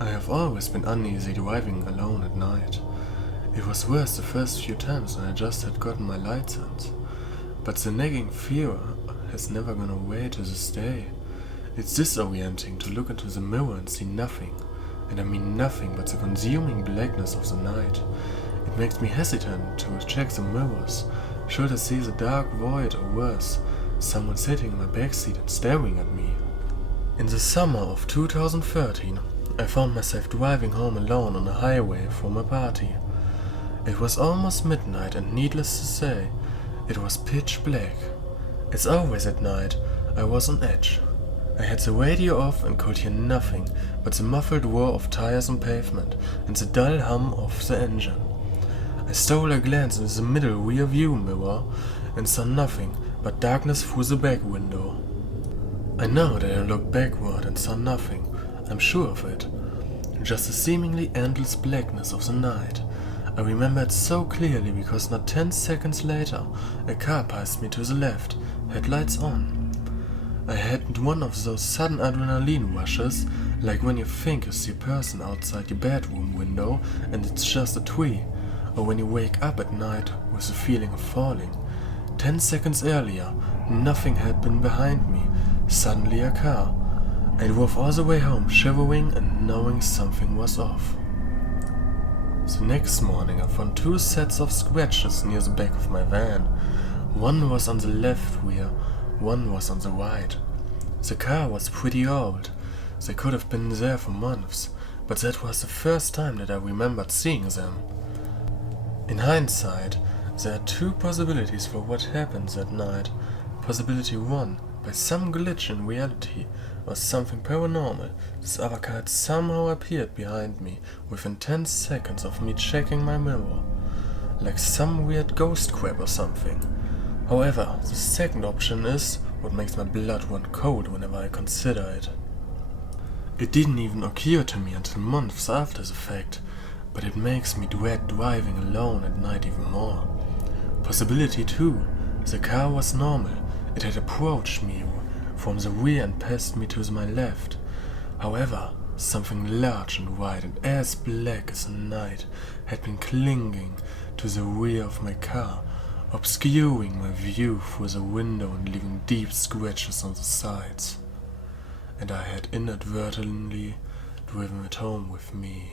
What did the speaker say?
I have always been uneasy driving alone at night. It was worse the first few times when I just had gotten my license. But the nagging fear has never gone away to this day. It's disorienting to look into the mirror and see nothing, and I mean nothing but the consuming blackness of the night. It makes me hesitant to check the mirrors. Should I see the dark void, or worse, someone sitting in my backseat and staring at me? In the summer of 2013, I found myself driving home alone on a highway from a party. It was almost midnight, and needless to say, it was pitch black. As always at night, I was on edge. I had the radio off and could hear nothing but the muffled roar of tires on pavement and the dull hum of the engine. I stole a glance into the middle rear view mirror and saw nothing but darkness through the back window. I know that I looked backward and saw nothing, I'm sure of it. Just the seemingly endless blackness of the night. I remember it so clearly because not 10 seconds later, a car passed me to the left, headlights on. I had one of those sudden adrenaline rushes, like when you think you see a person outside your bedroom window and it's just a tree, or when you wake up at night with the feeling of falling. 10 seconds earlier, nothing had been behind me, suddenly a car. I drove all the way home shivering and knowing something was off. The next morning I found 2 sets of scratches near the back of my van. One was on the left rear, one was on the right. The car was pretty old. They could have been there for months, but that was the first time that I remembered seeing them. In hindsight, there are 2 possibilities for what happened that night. Possibility 1, by some glitch in reality or something paranormal, this other car had somehow appeared behind me within 10 seconds of me checking my mirror, like some weird ghost crab or something. However, the second option is what makes my blood run cold whenever I consider it. It didn't even occur to me until months after the fact, but it makes me dread driving alone at night even more. Possibility 2, the car was normal. It had approached me from the rear and passed me to my left. However, something large and white and as black as the night had been clinging to the rear of my car, obscuring my view through the window and leaving deep scratches on the sides. And I had inadvertently driven it home with me.